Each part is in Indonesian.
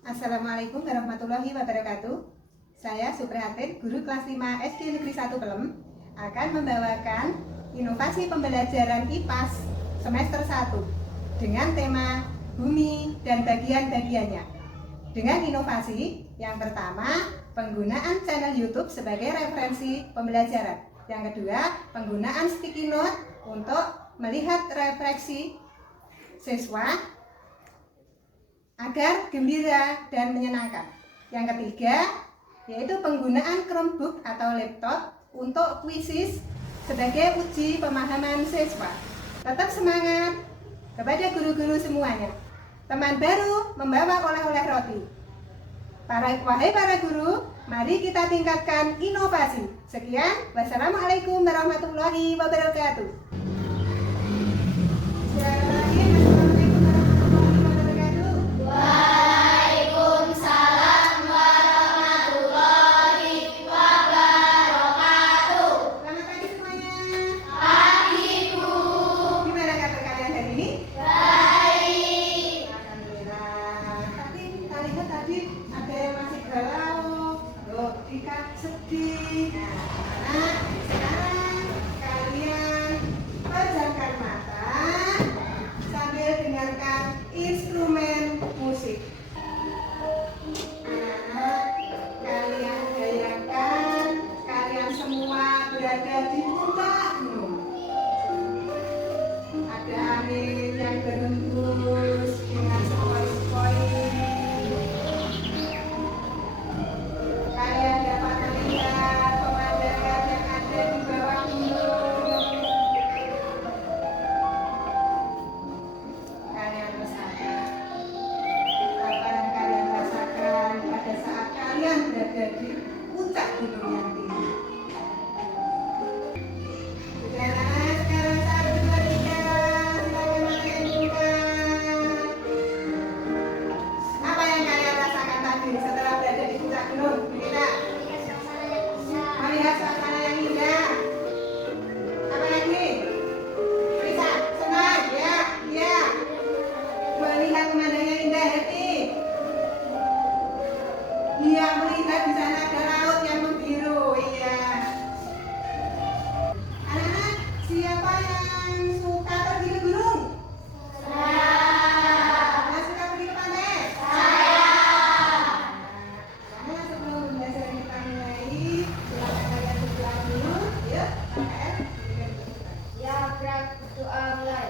Assalamualaikum warahmatullahi wabarakatuh. Saya Suprihatin, guru kelas 5 SD Negeri 1 Pelem, akan membawakan inovasi pembelajaran IPAS semester 1 dengan tema bumi dan bagian-bagiannya. Dengan inovasi yang pertama, penggunaan channel YouTube sebagai referensi pembelajaran. Yang kedua, penggunaan sticky note untuk melihat refleksi siswa agar gembira dan menyenangkan. Yang ketiga, yaitu penggunaan Chromebook atau laptop untuk kuisis sebagai uji pemahaman siswa. Tetap semangat kepada guru-guru semuanya. Teman baru membawa oleh-oleh roti. Wahai para guru, mari kita tingkatkan inovasi. Sekian, wassalamualaikum warahmatullahi wabarakatuh. Sedih. Nah, sekarang kalian pejamkan mata sambil dengarkan instrumen musik. Anak-anak, kalian bayangkan kalian semua berada di puncak gunung. Ada angin yang berhembus dengan sepoi-sepoi. Di puncak gunung yang tinggi. Sekarang 1, 2, 3, silakan makan juga. Apa yang kalian rasakan tadi setelah berada di puncak gunung? Kita melihat suasana yang indah. Apa lagi? Bisa senang, ya, ya. Melihat pemandangan yang indah, happy. Iya, melihat di sana ada laut yang membiru. Iya. Anak-anak, siapa yang suka pergi ke gunung? Saya. Yang suka pergi ke pantai? Saya. Nah, sebelum pembelajaran kita mulai, silakan kalian berdoa dulu. Yuk, KKN. Ya, berdoa mulai.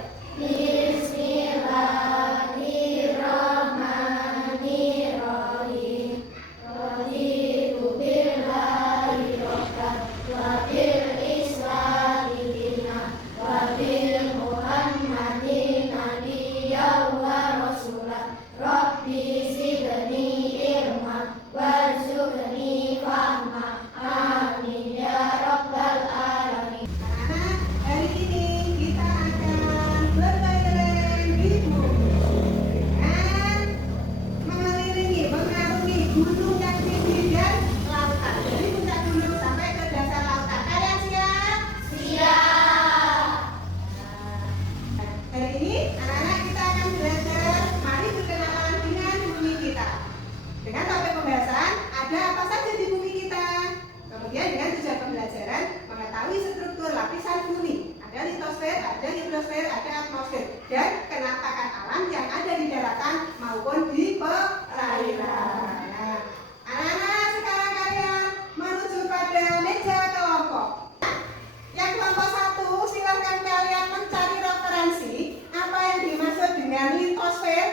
Ada atmosfer dan kenampakan alam yang ada di daratan maupun di perairan. Nah, anak-anak, sekarang kalian menuju pada meja kelompok. Yang kelompok 1, silakan kalian mencari referensi apa yang dimaksud dengan litosfer.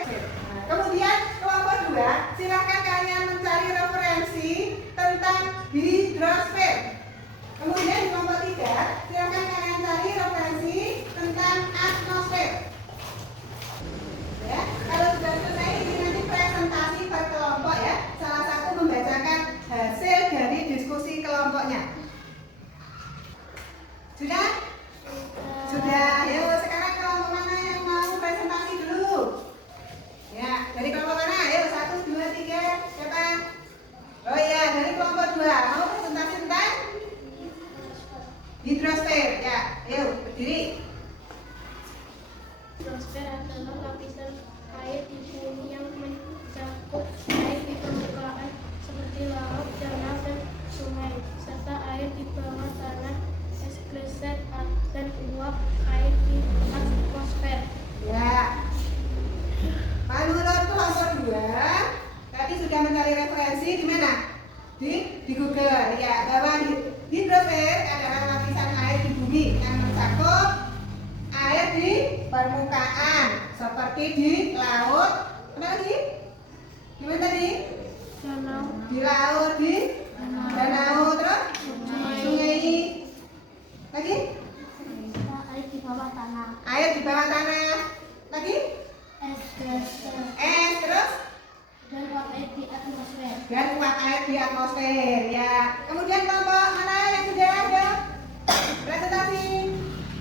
Nah, kemudian kelompok 2, silakan kalian mencari referensi tentang hidrosfer. Kemudian di kelompok 3, silakan kalian cari referensi tentang atmosfer. Ya, kalau sudah selesai ini nanti presentasi per kelompok ya. Salah satu membacakan hasil dari diskusi kelompoknya. Sudah? Sudah. Ayo sekarang kelompok mana yang mau presentasi dulu? Ya, dari kelompok mana? Ayo 1, 2, 3. Siapa? Oh iya, dari kelompok 2 mau presentasi tentang hidrosfer. Ya, ayo berdiri. Hidrosfer adalah lapisan air di bumi yang mencakup air di permukaan seperti laut, danau, dan sungai, serta air di bawah tanah, es gletser, dan uap air di atmosfer. Ya. Menurut kelompok 2, tadi sudah mencari referensi di mana? Di Google. Ya, bahwa hidrosfer adalah lapisan air di bumi yang mencakup air di permukaan seperti di laut. Apa lagi? Di mana tadi? Danau. Di laut, di danau, terus sungai. Lagi? Air di bawah tanah. Air di bawah tanah. Lagi? Es gletser. Terus? Dan uap air di atmosfer. Dan uap air di atmosfer. Ya. Kemudian kelompok mana yang sudah ada presentasi?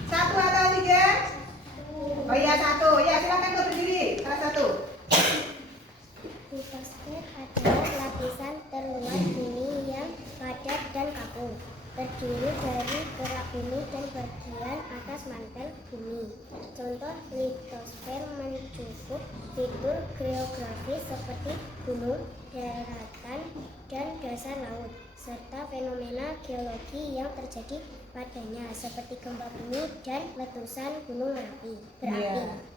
1 atau 3? Oh iya 1. Ya, silakan kau berdiri. Salah 1. Litosfer adalah lapisan terluar bumi yang padat dan kaku, terdiri dari kerak bumi dan bagian atas mantel bumi. Contoh litosfer mencakup fitur geografis seperti gunung, daratan, dan dasar laut, serta fenomena geologi yang terjadi padanya seperti gempa bumi dan letusan gunung berapi.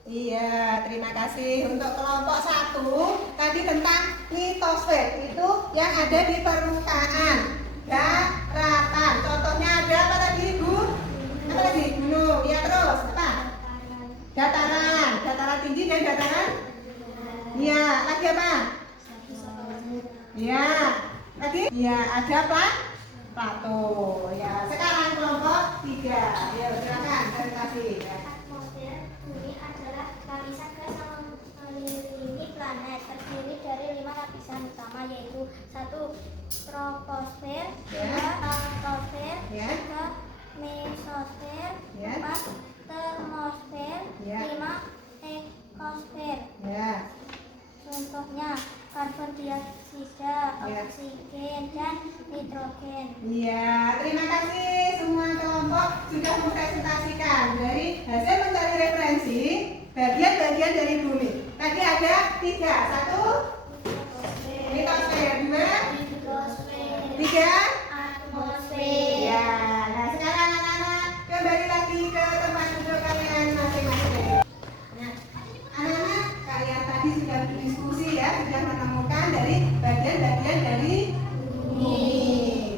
Iya, terima kasih untuk kelompok 1 tadi tentang litosfer itu yang ada di permukaan daratan. Contohnya ada apa tadi, Bu? Apa lagi? Gunung. Ya, terus apa? Dataran tinggi dan dataran. Iya, lagi apa? Iya, lagi? Iya, ada plato. Ya, sekarang kelompok 3. Ya, silakan presentasi. Ya. Atmosfer bumi adalah lapisan gas yang mengelilingi planet, terdiri dari 5 lapisan utama, yaitu 1. Troposfer, 2. Stratosfer, 3. Mesosfer, 4. Termosfer, 5. Ekosfer. Ya. Contohnya karbon dioksida, oksigen, dan nitrogen. Iya, terima kasih semua kelompok sudah mempresentasikan dari hasil mencari referensi bagian-bagian dari bumi. Tadi ada 3, 1 litosfer, 2 3 Atmosfer. ya. Nah, sekarang anak-anak kembali lagi ke tempat duduk kalian masing-masing. Nah, anak-anak kalian tadi sudah berdiskusi ya, sudah menemukan dari bagian-bagian dari bumi.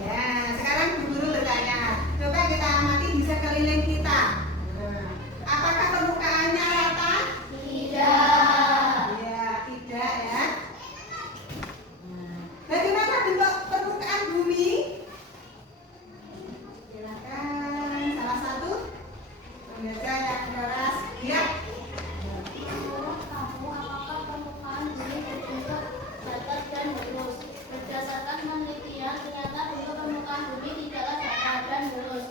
Nah, sekarang Bu Guru bertanya, coba kita amati di sekeliling kita. Nah, apakah permukaannya rata? Tidak. Ya, tidak ya. Nah, bagaimana bentuk permukaan bumi? Silakan salah satu membaca yang keras. Ya. Menurut kamu, apakah permukaan bumi berbentuk datar dan lurus? Berdasarkan penelitian, ternyata bentuk permukaan bumi tidaklah datar dan lurus,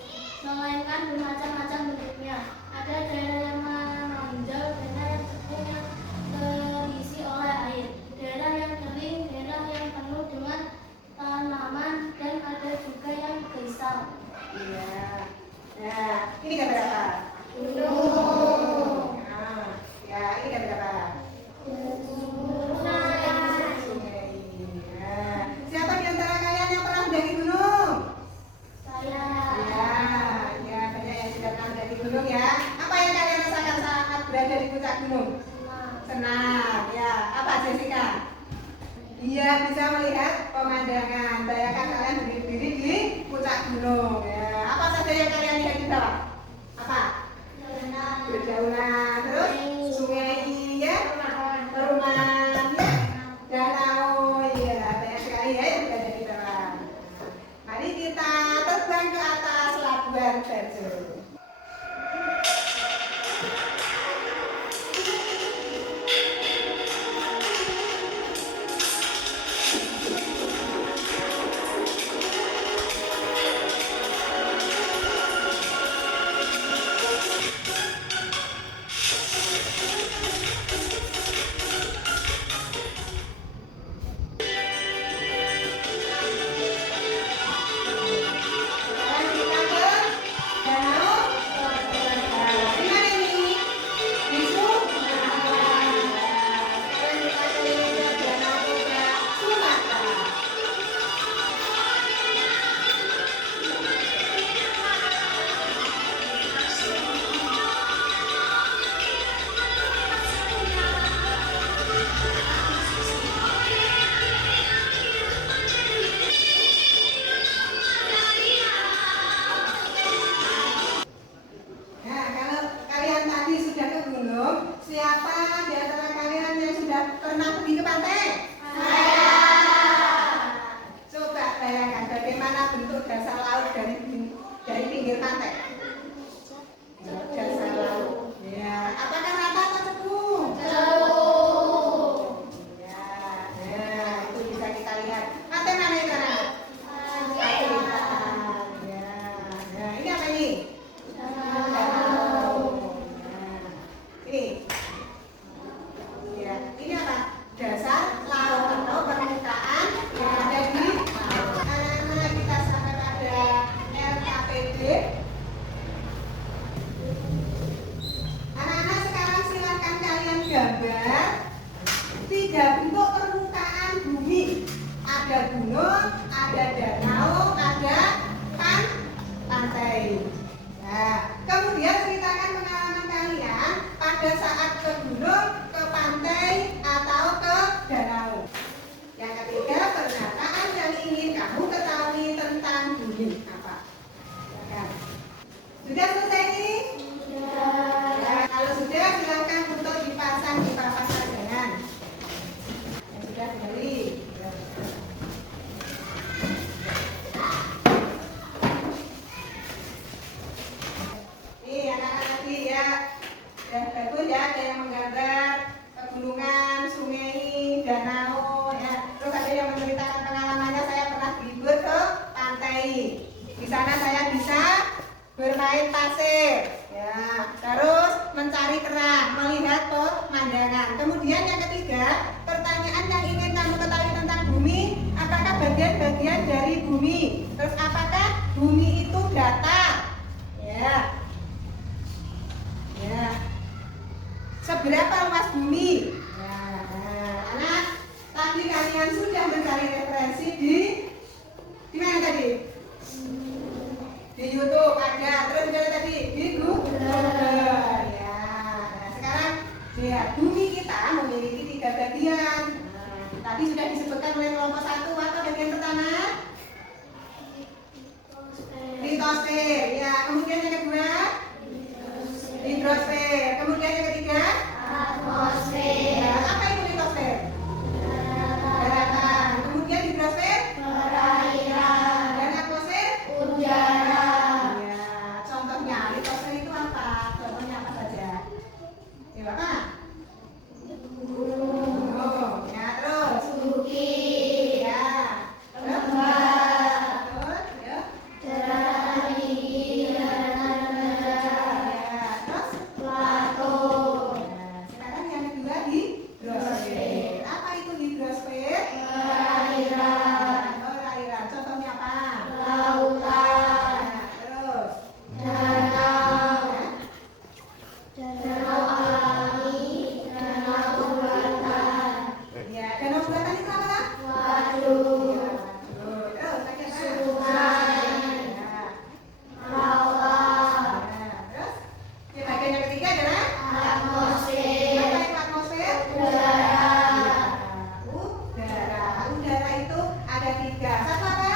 melainkan bermacam-macam bentuknya. Ada daerah yang menonjol, daerah yang tekuk yang terisi oleh air, daerah yang kering, daerah yang penuh dengan tanaman, dan ada juga yang gersang. Iya. Nah, ini gambar apa? Gunung. Nah, ya, ini gambar apa? Sungai. Nah, siapa di antara kalian yang pernah mendaki gunung? Saya. Ya, banyak yang sudah pernah mendaki gunung ya. Apa yang kalian rasakan saat berada di puncak gunung? Senang. Ya, apa Jessica? Iya, bisa melihat pemandangan. Bayangkan kalian berdiri di puncak gunung. Ya, apa saja yang kalian lihat di bawah? Apa? Dedaunan, terus sungai, ya, perumahan, ya, danau, ya, banyak sekali ya yang berada di bawah. Mari kita terbang ke atas Labuan Bajo. pada saat ke gunung, ke pantai, atau ke danau. Yang ketiga, pernyataan yang ingin kamu ketahui tentang bumi apa? Ya. Sudah selesai ini? Sudah. Ya, kalau sudah silakan untuk dipasang di papan sajangan. Yang sudah kembali. Nih anak-anak tadi ya, bagus ya, ada yang menggambar pegunungan, sungai, danau, ya. Terus ada yang menceritakan pengalamannya, saya pernah libur ke pantai. Di sana saya bisa bermain pasir, ya. Terus mencari kerang, melihat pemandangan. Kemudian yang ketiga, pertanyaan yang ingin kamu ketahui tentang bumi, apakah bagian-bagian dari bumi? Terus apakah bumi itu datar? Ya. Ya. Seberapa luas bumi? Ya. Nah, anak, tadi kalian sudah mencari referensi di mana tadi? Di YouTube ada. Terus juga tadi di Google. Ya. Nah, sekarang ya, bumi kita memiliki 3 bagian. Nah, tadi sudah disebutkan oleh kelompok 1 apa bagian pertama? Litosfer. Ya, kemudian yang kedua? Hidrosfer. Kemudian yang ketiga? Atmosfer. Ya, apa itu litosfer? Daratan. Kemudian hidrosfer? Perairan. Dan atmosfer? Udara. Ya, contohnya litosfer itu apa? Contohnya apa saja? Ya, apa? Gunung. Ya, terus? Bukit. Ya. Lembah. Terus? Ya. Daratan tinggi, daratan rendah. Ya, terus? Plato. Nah, sekarang yang kedua hidrosfer. Apa itu hidrosfer? Perairan. Perairan. Contohnya apa? Lautan. Nah, terus? Danau. Danau alami, danau buatan. Ya, danau buatan itu apa? Waduk. Ya, waduk. Terus bagian apa? Sungai. Ya. Rawa. Ya, terus? Ya, bagian yang ketiga adalah atmosfer. Apa itu atmosfer? Udara. Udara. Udara itu ada 3. Satu apa?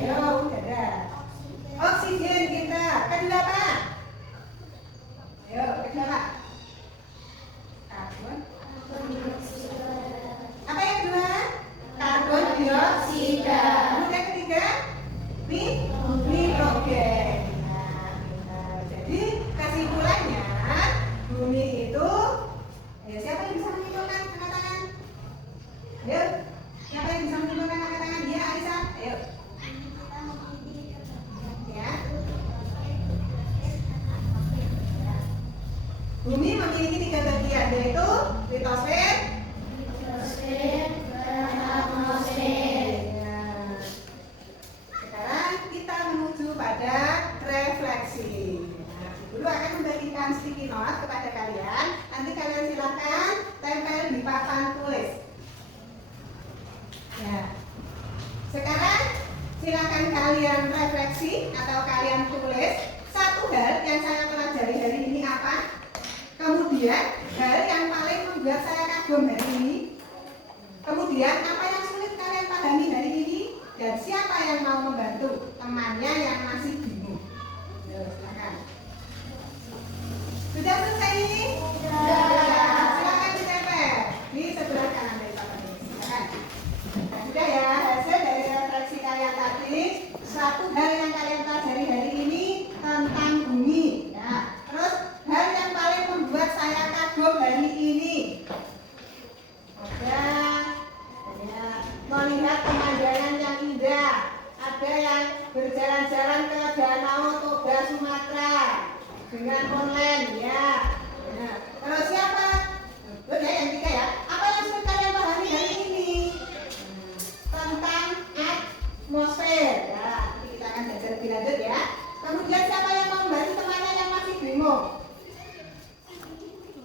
Ya, udara. Oksigen kita. Kedua apa? Ayo, kedua apa? Karbon. Apa yang kedua? Karbon dioksida. Kemudian ketiga? Nitrogen. Nah, jadi kesimpulannya bumi itu, ya, siapa yang bisa menyimpulkan angkat tangan? Ayo, siapa yang bisa menyimpulkan angkat tangan? Ya, Aisyah. Ayo. Ya. Bumi memiliki 3 bagian, yaitu litosfer, dan atmosfer. Ya. Sekarang kita menuju pada refleksi. Nah, dulu akan membagikan sticky note kepada kalian. Nanti kalian silakan tempel di papan tulis. Ya. Sekarang silakan kalian refleksi atau kalian tulis satu hal yang saya pelajari hari ini apa. Kemudian hal yang paling membuat saya kagum hari ini. Kemudian apa yang sulit kalian pahami hari ini. Dan siapa yang mau membantu temannya yang masih bingung. Silakan. Sudah selesai ini? Sudah. Silakan ditempel di sebelah kanan dari papan ini. Silakan. Nah, sudah ya, hasil dari refleksi kalian tadi. Satu hal yang kalian pelajari hari ini tentang bumi. Ya. Terus hal yang paling membuat saya kagum hari ini. Ada ya, melihat pemandangan yang indah. Ada yang berjalan-jalan ke Danau Toba Sumatera dengan online ya. Nah, terus siapa? Betul ya, yang 3 ya. Apa yang sudah kalian pahami hari ini? Tentang atmosfer. Ya, nanti kita akan belajar lebih lanjut ya. Kemudian siapa yang mau membantu temannya yang masih bingung?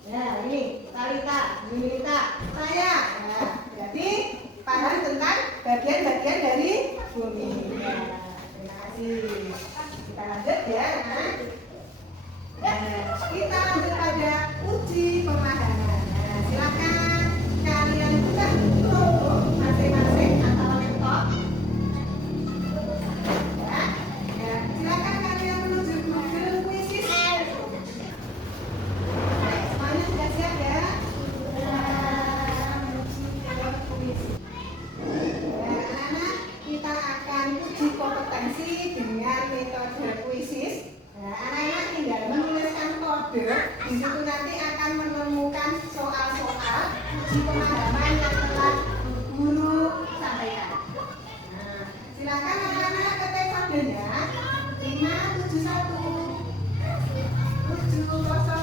Ya, ini Talita, Yulita, saya. Nah, jadi paham tentang bagian-bagian dari bumi. Ya, terima kasih. Kita lanjut ya. Nah. Kita lanjut pada uji pemahaman. Nah, silakan kalian buka Chromebook masing-masing atau laptop. Ya, ya, silakan kalian menuju Google Quizzes. Semuanya sudah siap ya? Anak-anak, kita akan uji kompetensi dengan metode quizzes. Anak-anak tinggal menuliskan kode. Di situ nanti akan menemukan soal-soal uji pemahaman yang telah guru sampaikan. Nah, silakan anak-anak ketik kodenya 571 700